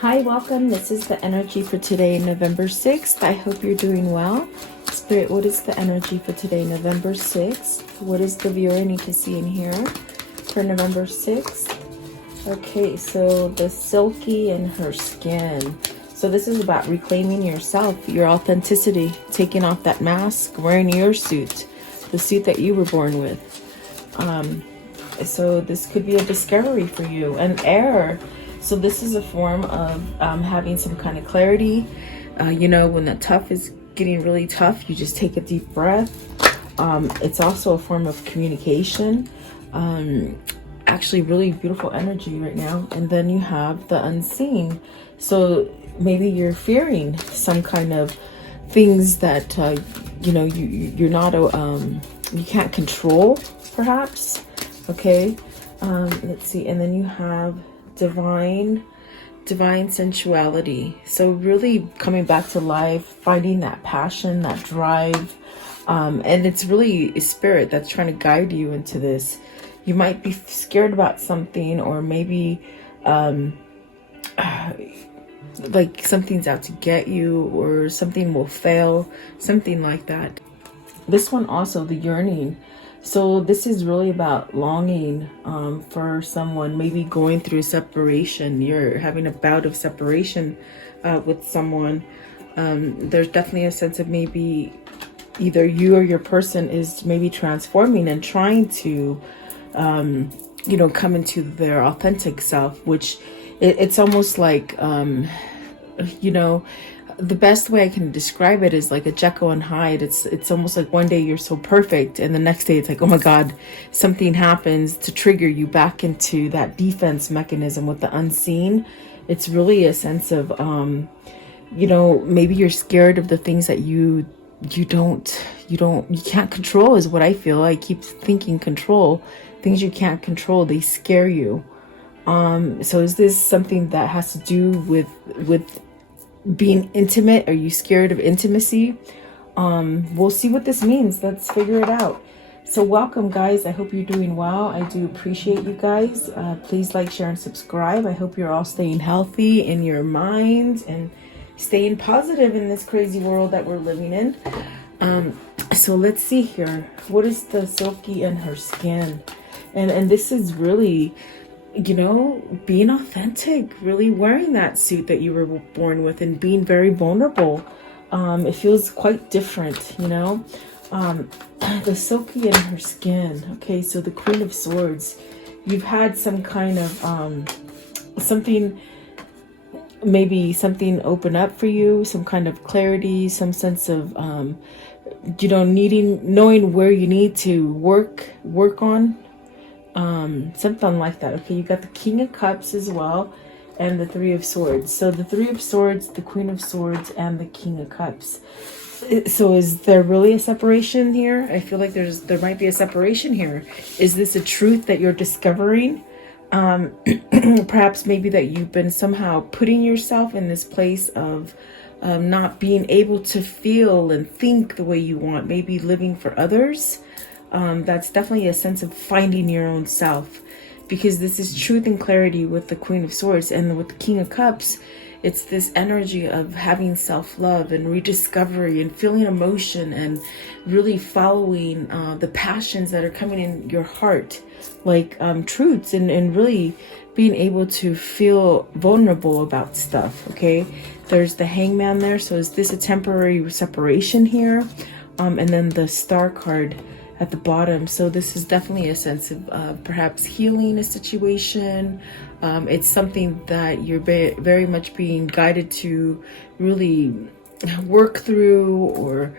Hi, welcome. This is the energy for today, November 6th. I hope you're doing well. Spirit, what is the energy for today, November 6th? What does the viewer need to see in here for November 6th? Okay, so the silky in her skin. So this is about reclaiming yourself, your authenticity, taking off that mask, wearing your suit, the suit that you were born with. So this could be a discovery for you. An air. So this is a form of having some kind of clarity. When the tough is getting really tough, you just take a deep breath. It's also a form of communication. Actually, really beautiful energy right now. And then you have the unseen. So maybe you're fearing some kind of things that you're not you can't control, perhaps. Okay. Let's see. And then you have divine sensuality. So really coming back to life, finding that passion, that drive. And it's really a spirit that's trying to guide you into this. You might be scared about something, or maybe like something's out to get you, or something will fail, something like that. This one also, the yearning. So this is really about longing for someone, maybe going through separation. You're having a bout of separation with someone. There's definitely a sense of maybe either you or your person is maybe transforming and trying to, come into their authentic self, which it's almost like, the best way I can describe it is like a Jekyll and Hyde. It's almost like one day you're so perfect, and the next day it's like, oh my God, something happens to trigger you back into that defense mechanism with the unseen. It's really a sense of, maybe you're scared of the things that you can't control, is what I feel. I keep thinking control. Things you can't control, they scare you. So is this something that has to do with being intimate? Are you scared of intimacy? We'll see what this means. Let's figure it out. So welcome, guys. I hope you're doing well. I do appreciate you guys. Please like, share, and subscribe. I hope you're all staying healthy in your minds and staying positive in this crazy world that we're living in. So let's see here. What is the silky in her skin? And this is really, being authentic, really wearing that suit that you were born with and being very vulnerable. It feels quite different, the silky in her skin. Okay, so the Queen of Swords, you've had some kind of something open up for you, some kind of clarity, some sense of knowing where you need to work on. Something like that. Okay, you got the King of Cups as well, and the Three of Swords. So the Three of Swords, the Queen of Swords, and the King of Cups. So is there really a separation here? I feel like there might be a separation here. Is this a truth that you're discovering? Perhaps maybe that you've been somehow putting yourself in this place of not being able to feel and think the way you want, maybe living for others. That's definitely a sense of finding your own self, because this is truth and clarity with the Queen of Swords. And with the King of Cups, it's this energy of having self-love and rediscovery and feeling emotion and really following the passions that are coming in your heart, like truths, and really being able to feel vulnerable about stuff. Okay, there's the Hangman there. So is this a temporary separation here? And then the Star card at the bottom. So this is definitely a sense of perhaps healing a situation. It's something that you're very much being guided to really work through or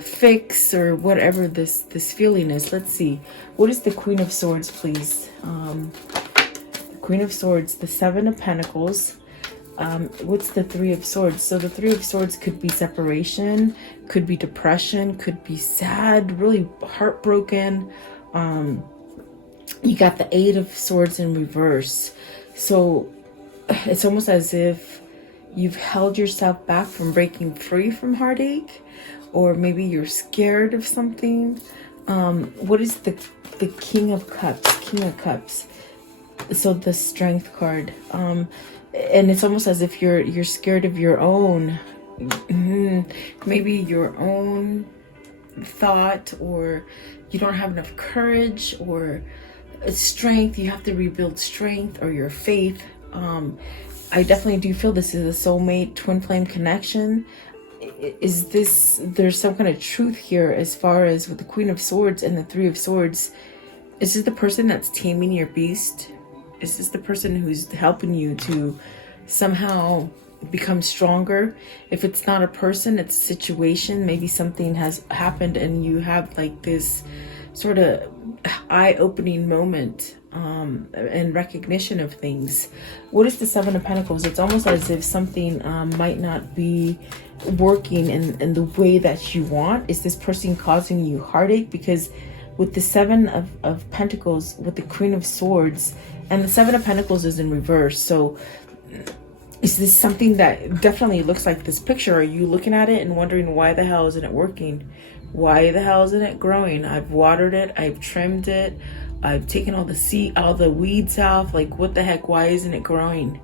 fix, or whatever this feeling is. Let's see. What is the Queen of Swords, please? The Queen of Swords, the Seven of Pentacles. What's the Three of Swords? So the Three of Swords could be separation, could be depression, could be sad, really heartbroken. You got the Eight of Swords in reverse. So it's almost as if you've held yourself back from breaking free from heartache, or maybe you're scared of something. What is the King of Cups? King of Cups. So the Strength card. and it's almost as if you're scared of your own, maybe your own thought, or you don't have enough courage or strength. You have to rebuild strength or your faith. I definitely do feel this is a soulmate twin flame connection. Is this, there's some kind of truth here as far as with the Queen of Swords and the Three of Swords. Is this the person that's taming your beast? Is this the person who's helping you to somehow become stronger? If it's not a person, it's a situation. Maybe something has happened and you have like this sort of eye-opening moment and recognition of things. What is the Seven of Pentacles? It's almost as if something might not be working in the way that you want. Is this person causing you heartache? Because with the Seven of Pentacles, with the Queen of Swords, and the Seven of Pentacles is in reverse. So is this something that definitely looks like this picture? Are you looking at it and wondering, why the hell isn't it working? Why the hell isn't it growing? I've watered it, I've trimmed it, I've taken all the weeds off. Like, what the heck? Why isn't it growing?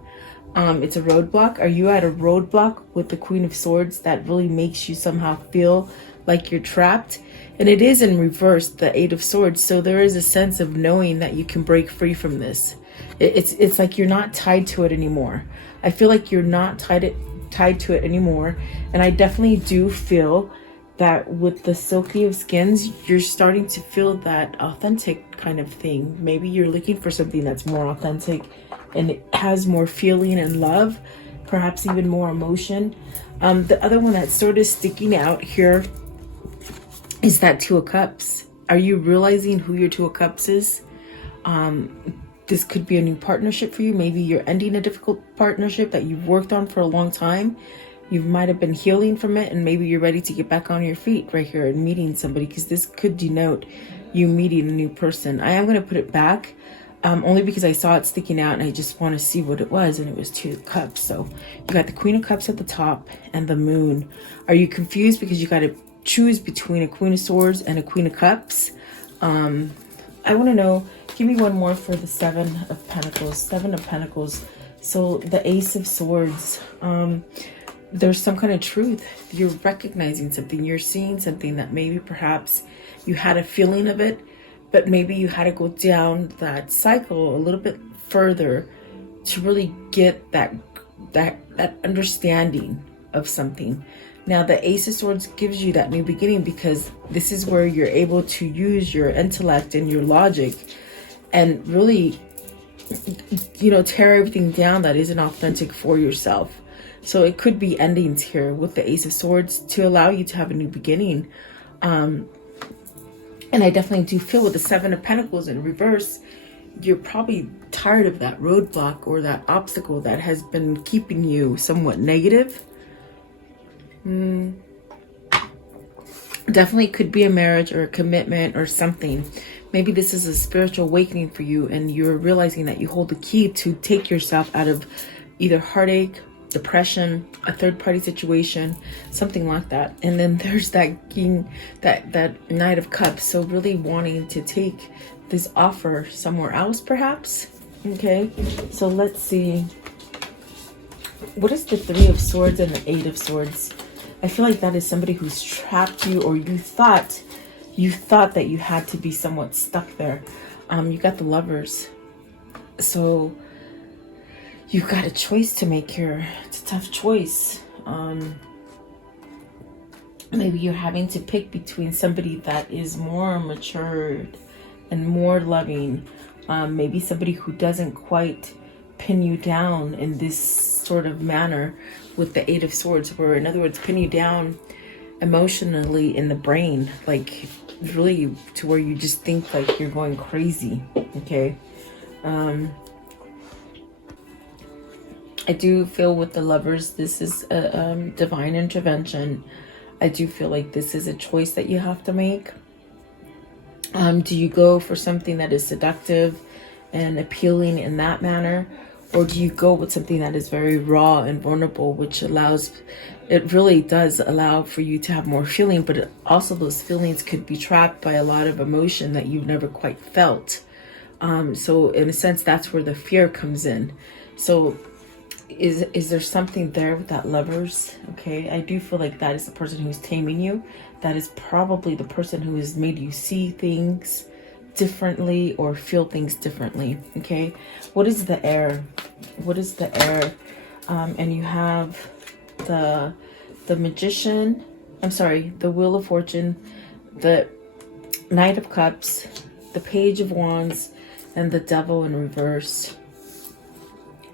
It's a roadblock. Are you at a roadblock with the Queen of Swords that really makes you somehow feel like you're trapped? And it is in reverse, the Eight of Swords. So there is a sense of knowing that you can break free from this. It's like you're not tied to it anymore. I feel like you're not tied to it anymore. And I definitely do feel that with the Silky of Skins, you're starting to feel that authentic kind of thing. Maybe you're looking for something that's more authentic and it has more feeling and love, perhaps even more emotion. The other one that's sort of sticking out here is that Two of Cups. Are you realizing who your Two of Cups is? This could be a new partnership for you. Maybe you're ending a difficult partnership that you've worked on for a long time. You might have been healing from it, and maybe you're ready to get back on your feet right here and meeting somebody, because this could denote you meeting a new person. I am going to put it back only because I saw it sticking out and I just want to see what it was, and it was Two of Cups. So you got the Queen of Cups at the top and the Moon. Are you confused because you got to choose between a Queen of Swords and a Queen of Cups? I want to know, give me one more for the Seven of Pentacles. Seven of Pentacles. So the Ace of Swords. There's some kind of truth. You're recognizing something. You're seeing something that maybe perhaps you had a feeling of it, but maybe you had to go down that cycle a little bit further to really get that understanding of something. Now, the Ace of Swords gives you that new beginning, because this is where you're able to use your intellect and your logic and really, tear everything down that isn't authentic for yourself. So it could be endings here with the Ace of Swords to allow you to have a new beginning. And I definitely do feel with the Seven of Pentacles in reverse, you're probably tired of that roadblock or that obstacle that has been keeping you somewhat negative. Definitely could be a marriage or a commitment or something. Maybe this is a spiritual awakening for you, and you're realizing that you hold the key to take yourself out of either heartache, depression, a third-party situation, something like that. And then there's that King, that Knight of Cups. So really wanting to take this offer somewhere else, perhaps. Okay, so let's see. What is the Three of Swords and the Eight of Swords? I feel like that is somebody who's trapped you, or you thought that you had to be somewhat stuck there. You got the Lovers. So you've got a choice to make here. It's a tough choice. Maybe you're having to pick between somebody that is more matured and more loving. Maybe somebody who doesn't quite pin you down in this sort of manner with the Eight of Swords, where, in other words, pin you down emotionally in the brain, like really to where you just think like you're going crazy. Okay. I do feel with the Lovers, this is a divine intervention. I do feel like this is a choice that you have to make. Do you go for something that is seductive and appealing in that manner? Or do you go with something that is very raw and vulnerable, which allows, it really does allow for you to have more feeling, but also those feelings could be trapped by a lot of emotion that you've never quite felt. So in a sense, that's where the fear comes in. So is there something there with that Lovers? Okay, I do feel like that is the person who's taming you. That is probably the person who has made you see things differently or feel things differently. Okay, what is the air? What is the air? And you have the Magician, I'm sorry, the Wheel of Fortune, the Knight of Cups, the Page of Wands, and the Devil in reverse.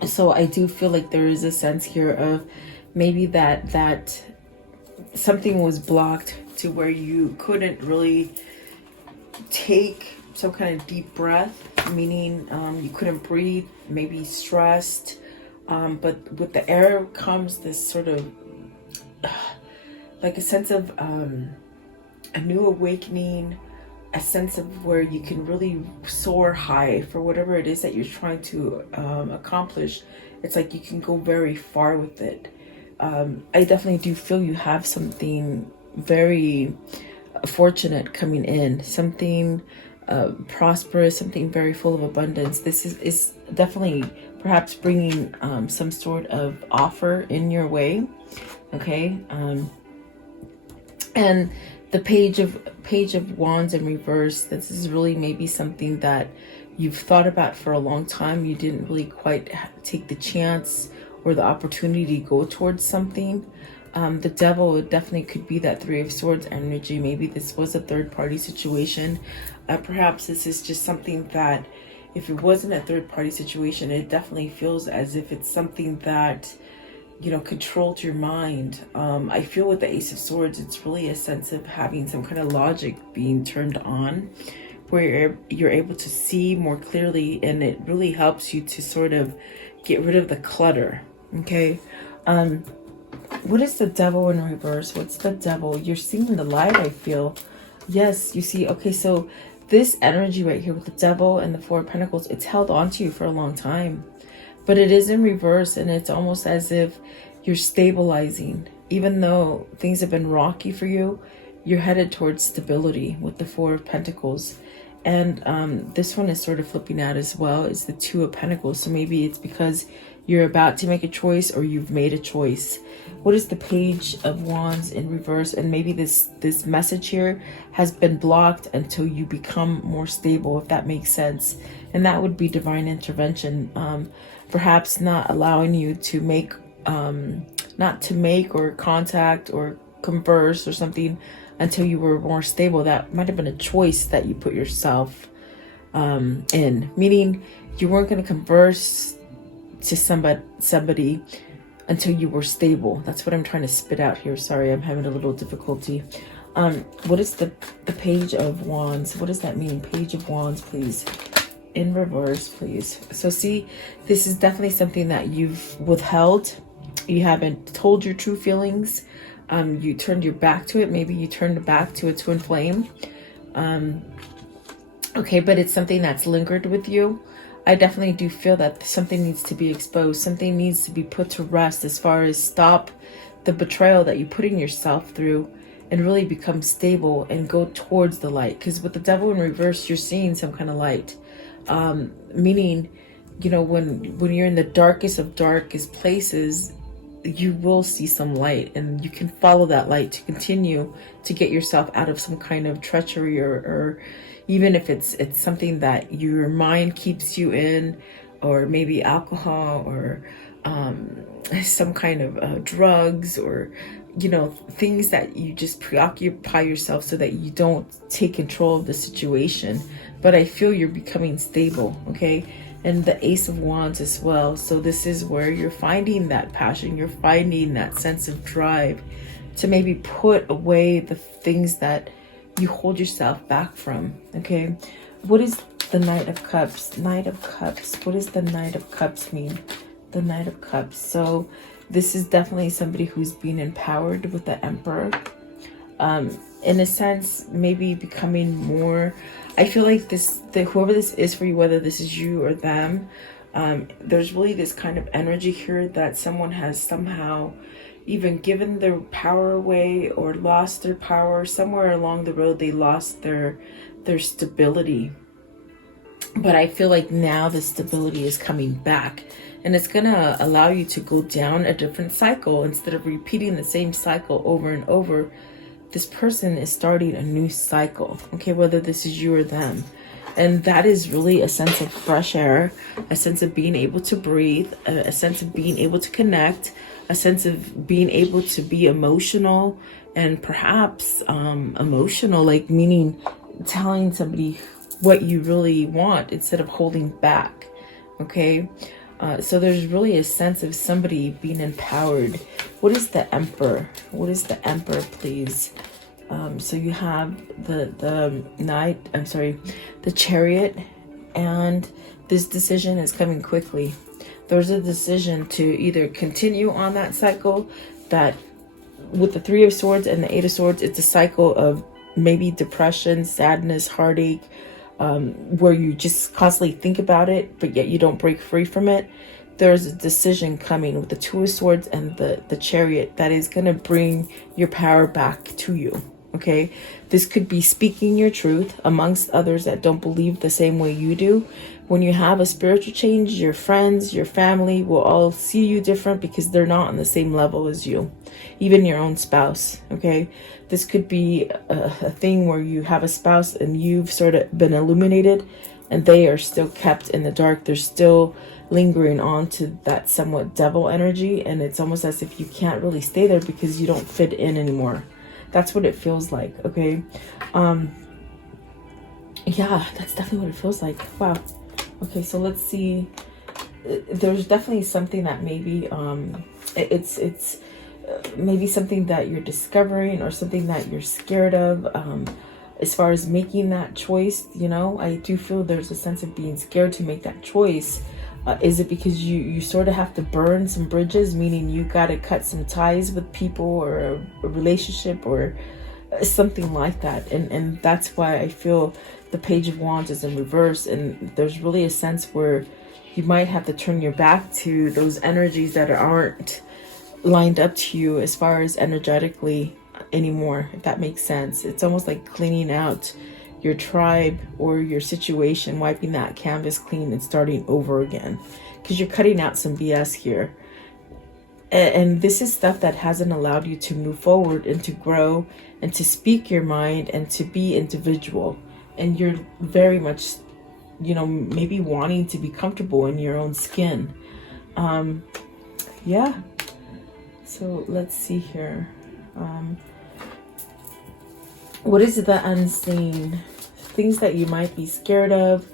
So I do feel like there is a sense here of maybe that something was blocked to where you couldn't really take some kind of deep breath, meaning you couldn't breathe, maybe stressed. But with the air comes this sort of like a sense of a new awakening, a sense of where you can really soar high for whatever it is that you're trying to accomplish. It's like you can go very far with it. I definitely do feel you have something very fortunate coming in, something prosperous, something very full of abundance. This is definitely perhaps bringing some sort of offer in your way. Okay, and the Page of Wands in reverse, this is really maybe something that you've thought about for a long time. You didn't really quite take the chance or the opportunity to go towards something. The Devil definitely could be that Three of Swords energy. Maybe this was a third party situation. Perhaps this is just something that, if it wasn't a third party situation, it definitely feels as if it's something that, you know, controlled your mind. I feel with the Ace of Swords, it's really a sense of having some kind of logic being turned on, where you're able to see more clearly, and it really helps you to sort of get rid of the clutter. Okay, what is the Devil in reverse? What's the Devil? You're seeing the light, I feel. Yes, you see. Okay, so this energy right here with the Devil and the Four of Pentacles, it's held on to you for a long time. But it is in reverse, and it's almost as if you're stabilizing. Even though things have been rocky for you, you're headed towards stability with the Four of Pentacles. And this one is sort of flipping out as well. It's the Two of Pentacles. So maybe it's because you're about to make a choice, or you've made a choice. What is the Page of Wands in reverse? And maybe this message here has been blocked until you become more stable, if that makes sense. And that would be divine intervention. Perhaps not allowing you to make, not to make or contact or converse or something until you were more stable. That might have been a choice that you put yourself in, meaning you weren't going to converse to somebody until you were stable. That's what I'm trying to spit out here. Sorry, I'm having a little difficulty. What is the Page of Wands? What does that mean? Page of Wands, please. In reverse, please. So see, this is definitely something that you've withheld. You haven't told your true feelings. You turned your back to it. Maybe you turned back to a twin flame. Okay, but it's something that's lingered with you. I definitely do feel that something needs to be exposed. Something needs to be put to rest, as far as stop the betrayal that you're putting yourself through and really become stable and go towards the light. Because with the Devil in reverse, you're seeing some kind of light. Meaning, you know, when you're in the darkest of darkest places, you will see some light, and you can follow that light to continue to get yourself out of some kind of treachery, or even if it's something that your mind keeps you in, or maybe alcohol, or some kind of drugs, or, you know, things that you just preoccupy yourself so that you don't take control of the situation. But I feel you're becoming stable, okay? And the Ace of Wands as well. So this is where you're finding that passion. You're finding that sense of drive to maybe put away the things that you hold yourself back from, okay? What is the Knight of Cups? Knight of Cups. What does the Knight of Cups mean? The Knight of Cups. So this is definitely somebody who's being empowered with the Emperor. In a sense, maybe becoming more, I feel like whoever this is for you, whether this is you or them, there's really this kind of energy here that someone has somehow even given their power away, or lost their power. Somewhere along the road, they lost their stability. But I feel like now the stability is coming back. and it's gonna allow you to go down a different cycle. Instead of repeating the same cycle over and over, this person is starting a new cycle, okay, whether this is you or them. And that is really a sense of fresh air, a sense of being able to breathe, a sense of being able to connect, a sense of being able to be emotional, and perhaps emotional, like meaning telling somebody what you really want instead of holding back, okay? So there's really a sense of somebody being empowered. What is the Emperor? What is the Emperor, please? So you have the Chariot, and this decision is coming quickly. There's a decision to either continue on that cycle, that with the Three of Swords and the Eight of Swords, it's a cycle of maybe depression, sadness, heartache, where you just constantly think about it, but yet you don't break free from it. There's a decision coming with the Two of Swords and the Chariot that is going to bring your power back to you. Okay, this could be speaking your truth amongst others that don't believe the same way you do. When you have a spiritual change, your friends, your family will all see you different because they're not on the same level as you, even your own spouse. Okay, this could be a thing where you have a spouse and you've sort of been illuminated and they are still kept in the dark. They're still lingering on to that somewhat devil energy, and it's almost as if you can't really stay there because you don't fit in anymore. That's what it feels like, okay? Yeah, that's definitely what it feels like. Wow. Okay, so let's see. There's definitely something that maybe it's maybe something that you're discovering or something that you're scared of. As far as making that choice, you know, I do feel there's a sense of being scared to make that choice. Is it because you sort of have to burn some bridges, meaning you got to cut some ties with people or a relationship or something like that? And that's why I feel the Page of Wands is in reverse, and there's really a sense where you might have to turn your back to those energies that aren't lined up to you as far as energetically anymore, if that makes sense. It's almost like cleaning out your tribe or your situation, wiping that canvas clean and starting over again, because you're cutting out some BS here. And this is stuff that hasn't allowed you to move forward and to grow and to speak your mind and to be individual. And you're very much, you know, maybe wanting to be comfortable in your own skin. Yeah. So let's see here. What is the unseen? Things that you might be scared of,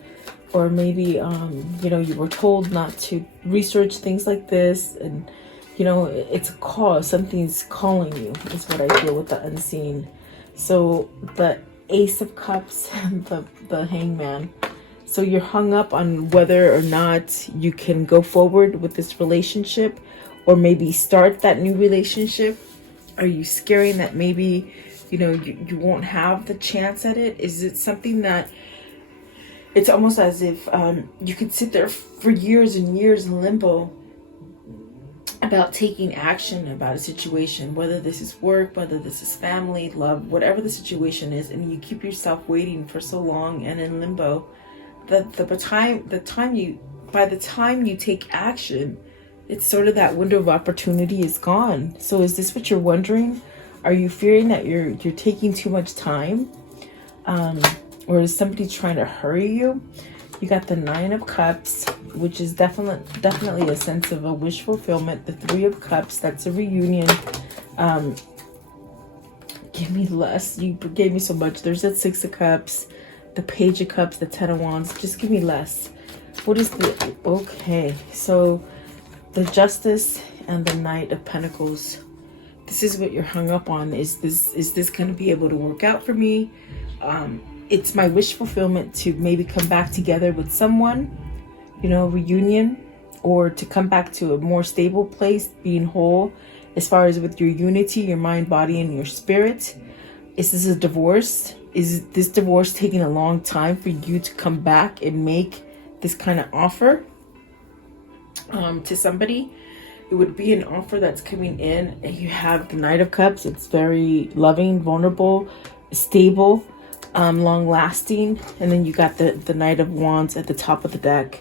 or maybe, you know, you were told not to research things like this, and, you know, it's a call. Something's calling you, is what I feel with the unseen. So the Ace of Cups and the Hangman. So you're hung up on whether or not you can go forward with this relationship, or maybe start that new relationship. Are you scaring that maybe, you know, you won't have the chance at it? Is it something that it's almost as if you could sit there for years and years in limbo about taking action about a situation, whether this is work, whether this is family, love, whatever the situation is, and you keep yourself waiting for so long and in limbo that by the time you take action, it's sort of that window of opportunity is gone. So is this what you're wondering? Are you fearing that you're taking too much time? Or is somebody trying to hurry you? You got the Nine of Cups, which is definitely a sense of a wish fulfillment. The Three of Cups, that's a reunion. Give me less. You gave me so much. There's that Six of Cups, the Page of Cups, the Ten of Wands. Just give me less. What is the... Okay, so the Justice and the Knight of Pentacles. This is what you're hung up on. Is this going to be able to work out for me? It's my wish fulfillment to maybe come back together with someone, you know, reunion, or to come back to a more stable place, being whole as far as with your unity, your mind, body, and your spirit. Is this a divorce? Is this divorce taking a long time for you to come back and make this kind of offer to somebody? It would be an offer that's coming in, and you have the Knight of Cups. It's very loving, vulnerable, stable, long lasting. And then you got the Knight of Wands at the top of the deck.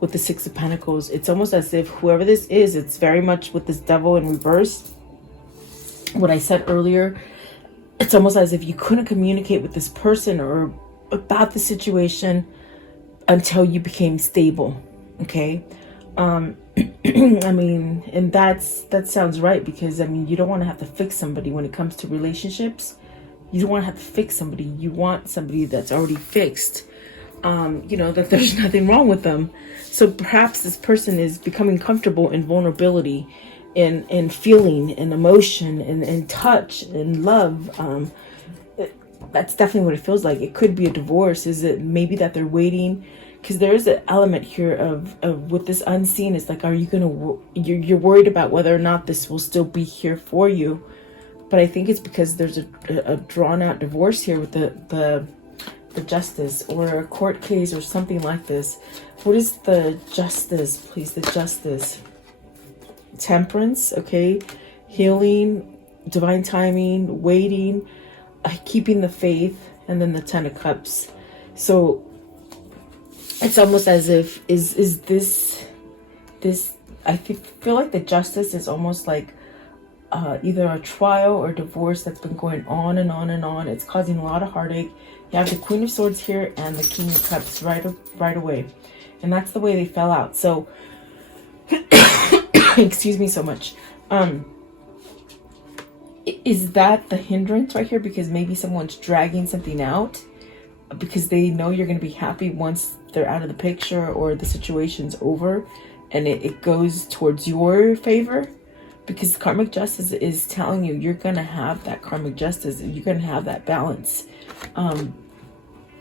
with the Six of Pentacles. It's almost as if whoever this is, it's very much with this Devil in reverse. What I said earlier, it's almost as if you couldn't communicate with this person or about the situation until you became stable. Okay. I mean, and that sounds right, because I mean, you don't want to have to fix somebody when it comes to relationships. You don't want to have to fix somebody. You want somebody that's already fixed. You know, that there's nothing wrong with them. So perhaps this person is becoming comfortable in vulnerability, in feeling, in emotion, in touch, in love. That's definitely what it feels like. It could be a divorce. Is it maybe that they're waiting? Because there is an element here of with this unseen. It's like, are you you're worried about whether or not this will still be here for you. But I think it's because there's a drawn out divorce here with the justice, or a court case or something like this. What is the justice, please? The justice. Temperance, okay. Healing, divine timing, waiting, keeping the faith, and then the Ten of Cups. So it's almost as if is this I feel like the justice is almost like either a trial or divorce that's been going on and on and on. It's causing a lot of heartache. You have the Queen of Swords here and the King of Cups right away, and that's the way they fell out. So excuse me so much. Is that the hindrance right here? Because maybe someone's dragging something out because they know you're going to be happy once they're out of the picture or the situation's over, and it goes towards your favor. Because karmic justice is telling you you're going to have that karmic justice, and you're going to have that balance.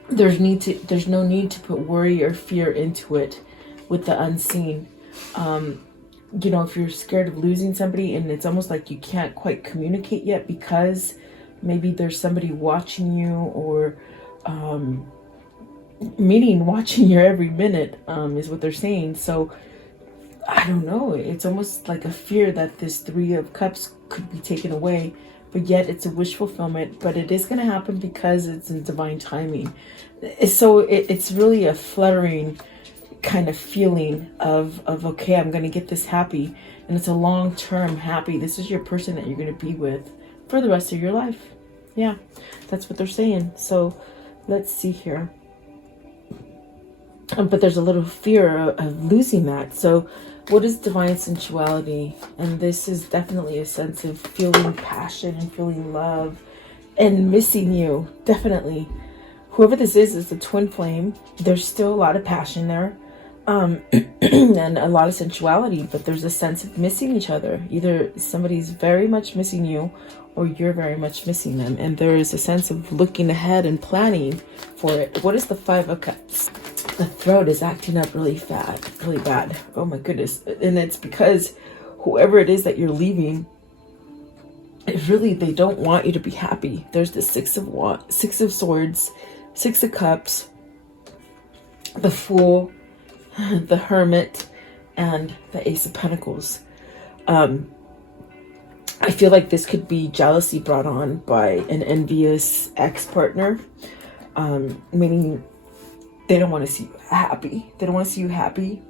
There's no need to put worry or fear into it with the unseen. You know, if you're scared of losing somebody and it's almost like you can't quite communicate yet because maybe there's somebody watching you, or meaning watching your every minute, is what they're saying. So I don't know, it's almost like a fear that this Three of Cups could be taken away, but yet it's a wish fulfillment. But it is going to happen because it's in divine timing. So it's really a fluttering kind of feeling of okay, I'm going to get this happy, and it's a long-term happy. This is your person that you're going to be with for the rest of your life. Yeah, that's what they're saying. So let's see here. But there's a little fear of losing that. So what is divine sensuality? And this is definitely a sense of feeling passion and feeling love and missing you. Definitely. Whoever this is a twin flame. There's still a lot of passion there. And a lot of sensuality, but there's a sense of missing each other. Either somebody's very much missing you, or you're very much missing them. And there is a sense of looking ahead and planning for it. What is the Five of Cups? The throat is acting up really bad. Oh my goodness. And it's because whoever it is that you're leaving, really, they don't want you to be happy. There's the Six of Swords, Six of Cups, the Fool, the Hermit, and the Ace of Pentacles. I feel like this could be jealousy brought on by an envious ex-partner, meaning they don't want to see you happy. They don't want to see you happy.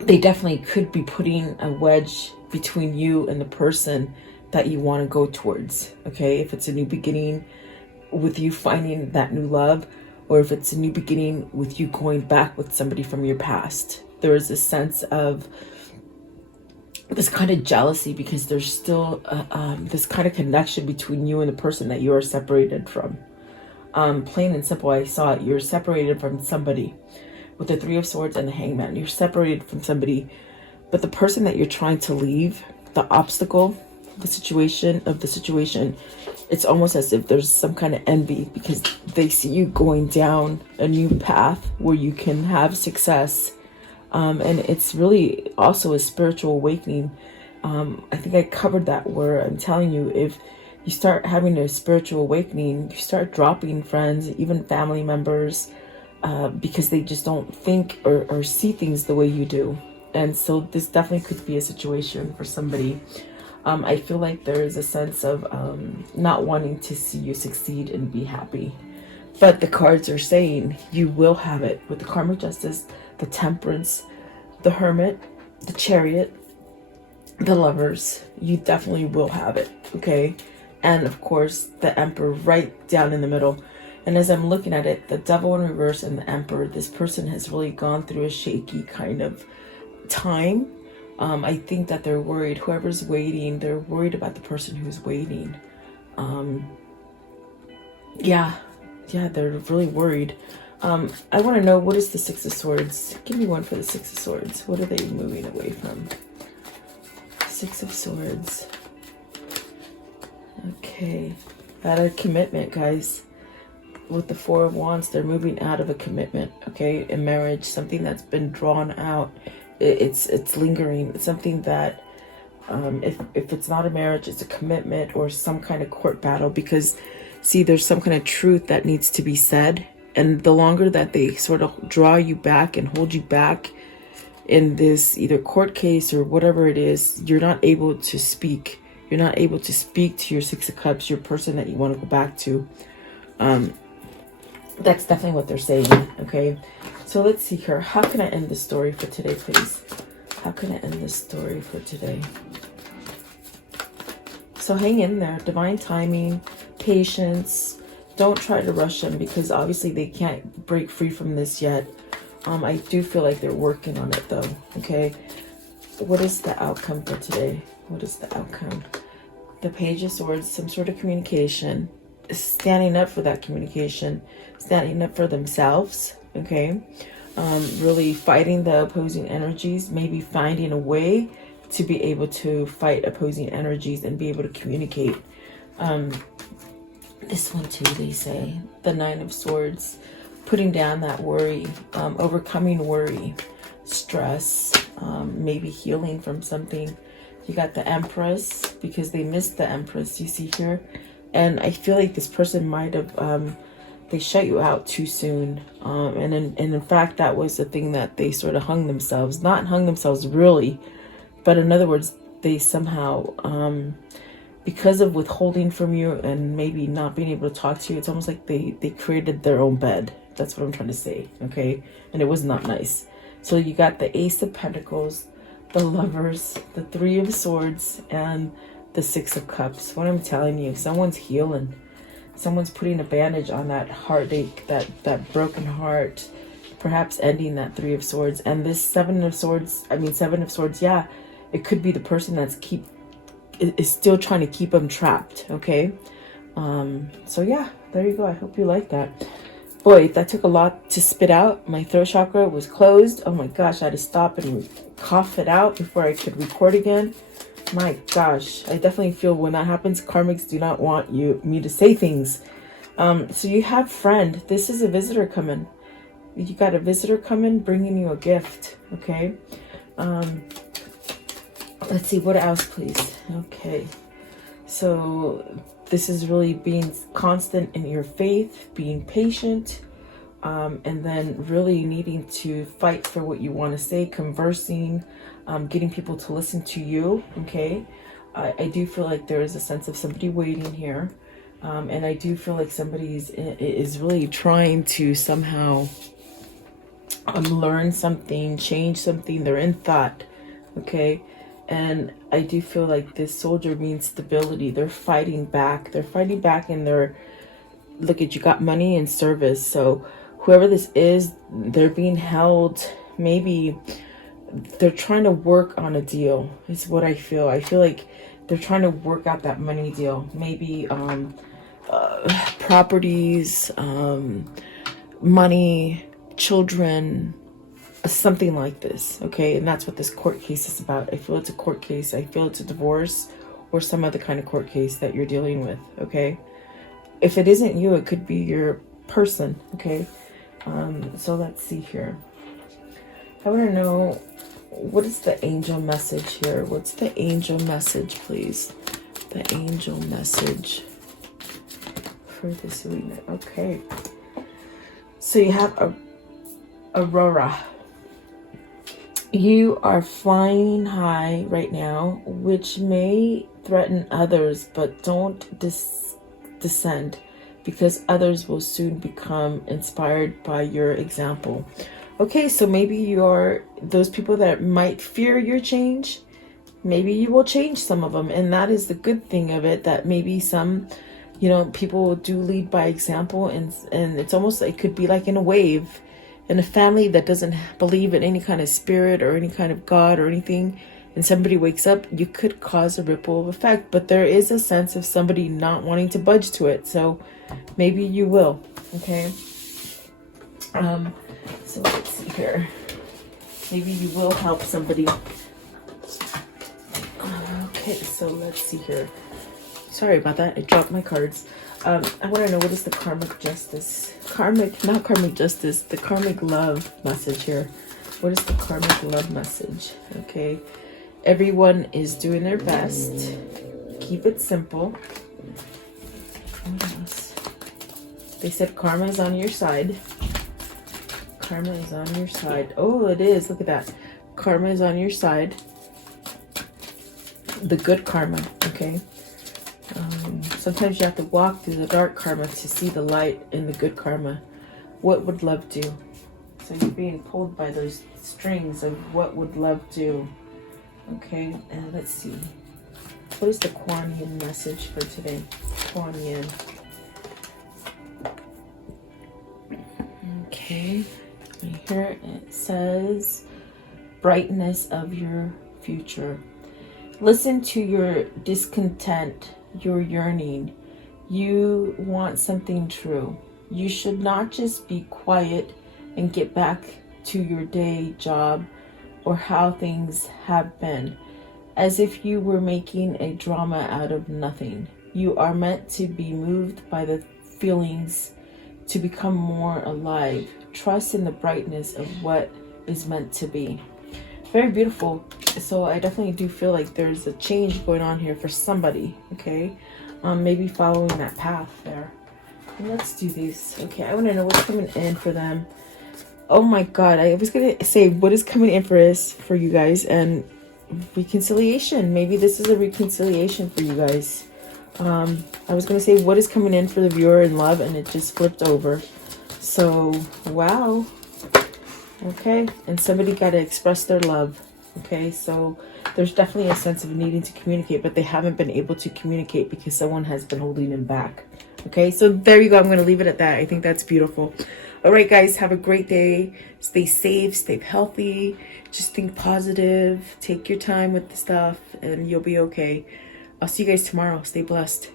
They definitely could be putting a wedge between you and the person that you want to go towards. Okay, if it's a new beginning with you finding that new love, or if it's a new beginning with you going back with somebody from your past. There is a sense of this kind of jealousy because there's still this kind of connection between you and the person that you are separated from. Plain and simple, I saw it. You're separated from somebody with the Three of Swords and the Hangman. You're separated from somebody, but the person that you're trying to leave, the obstacle, the situation, it's almost as if there's some kind of envy because they see you going down a new path where you can have success. And it's really also a spiritual awakening. I think I covered that where I'm telling you, if you start having a spiritual awakening, you start dropping friends, even family members, because they just don't think or see things the way you do. And so this definitely could be a situation for somebody. I feel like there is a sense of not wanting to see you succeed and be happy. But the cards are saying you will have it with the Karmic Justice, the Temperance, the Hermit, the Chariot, the Lovers. You definitely will have it, okay? And of course, the Emperor right down in the middle. And as I'm looking at it, the Devil in reverse and the Emperor, this person has really gone through a shaky kind of time. I think that they're worried. Whoever's waiting, they're worried about the person who's waiting. Yeah, they're really worried. I want to know, what is the Six of Swords? Give me one for the Six of Swords. What are they moving away from? Six of Swords. Okay. Out of commitment, guys. With the Four of Wands, they're moving out of a commitment, okay? A marriage, something that's been drawn out. It's lingering. It's something that, if it's not a marriage, it's a commitment or some kind of court battle. Because, see, there's some kind of truth that needs to be said. And the longer that they sort of draw you back and hold you back in this either court case or whatever it is, you're not able to speak. You're not able to speak to your Six of Cups, your person that you want to go back to. That's definitely what they're saying, okay? So let's see here. How can I end the story for today, please? How can I end this story for today? So hang in there. Divine timing, patience. Don't try to rush them, because obviously they can't break free from this yet. I do feel like they're working on it though, okay? What is the outcome for today? What is the outcome? The Page of Swords, some sort of communication. Standing up for that communication. Standing up for themselves, okay? Really fighting the opposing energies. Maybe finding a way to be able to fight opposing energies and be able to communicate. This one too, they say. The Nine of Swords. Putting down that worry. Overcoming worry. Stress. Maybe healing from something. You got the Empress, because they missed the Empress, you see here. And I feel like this person might have, they shut you out too soon. And in fact, that was the thing that they sort of hung themselves. Not hung themselves really, but in other words, they somehow, because of withholding from you and maybe not being able to talk to you, it's almost like they created their own bed. That's what I'm trying to say, okay? And it was not nice. So you got the Ace of Pentacles, the Lovers, the Three of Swords, and the Six of Cups. What I'm telling you, someone's healing. Someone's putting a bandage on that heartache, that broken heart, perhaps ending that Three of Swords. And this Seven of Swords, yeah, it could be the person that's is still trying to keep them trapped, okay? So yeah, there you go. I hope you like that. Boy, that took a lot to spit out. My throat chakra was closed. Oh my gosh, I had to stop and cough it out before I could record again. My gosh, I definitely feel when that happens, karmics do not want me to say things. So you have friend. This is a visitor coming. You got a visitor coming, bringing you a gift, okay? Let's see, what else, please? Okay, so this is really being constant in your faith, being patient, and then really needing to fight for what you want to say, conversing, getting people to listen to you, okay? I do feel like there is a sense of somebody waiting here, and I do feel like somebody is really trying to somehow learn something, change something. They're in thought, okay? And I do feel like this soldier means stability. They're fighting back. They're fighting back, and look at, you got money and service. So whoever this is, they're being held. Maybe they're trying to work on a deal, is what I feel. I feel like they're trying to work out that money deal. Maybe properties, money, children, something like this, okay? And that's what this court case is about. I feel it's a court case. I feel it's a divorce or some other kind of court case that you're dealing with, okay? If it isn't you, it could be your person, okay? So let's see here. I want to know, what is the angel message here? What's the angel message, please? The angel message for this reading. Okay. So you have Aurora. You are flying high right now, which may threaten others, but don't descend, because others will soon become inspired by your example. Okay, so maybe you are those people that might fear your change. Maybe you will change some of them, and that is the good thing of it, that maybe some, you know, people do lead by example, and it's almost like it could be like in a wave in a family that doesn't believe in any kind of spirit or any kind of God or anything, and somebody wakes up, you could cause a ripple of effect. But there is a sense of somebody not wanting to budge to it, so maybe you will. Okay, so let's see here, maybe you will help somebody. Okay, so let's see here. Sorry about that, I dropped my cards. I want to know, what is the karmic justice? Not karmic justice, the karmic love message here. What is the karmic love message? Okay, everyone is doing their best. Keep it simple. What else? They said karma is on your side. Karma is on your side. Oh, it is. Look at that. Karma is on your side. The good karma, okay? Sometimes you have to walk through the dark karma to see the light in the good karma. What would love do? So you're being pulled by those strings of what would love do. Okay, and let's see. What is the Kuan Yin message for today? Kuan Yin. Okay, right here it says, brightness of your future. Listen to your discontent, your yearning. You want something true. You should not just be quiet and get back to your day job or how things have been, as if you were making a drama out of nothing. You are meant to be moved by the feelings, to become more alive. Trust in the brightness of what is meant to be. Very beautiful. So I definitely do feel like there's a change going on here for somebody. Okay, maybe following that path there. And let's do these. Okay, I want to know what's coming in for them. Oh my God, I was gonna say what is coming in for you guys, and reconciliation. Maybe this is a reconciliation for you guys. I was gonna say what is coming in for the viewer in love, and it just flipped over. So wow. Okay, and somebody got to express their love. Okay, so there's definitely a sense of needing to communicate, but they haven't been able to communicate because someone has been holding them back. Okay, so there you go. I'm going to leave it at that. I think that's beautiful. All right, guys, have a great day. Stay safe, stay healthy. Just think positive. Take your time with the stuff, and you'll be okay. I'll see you guys tomorrow. Stay blessed.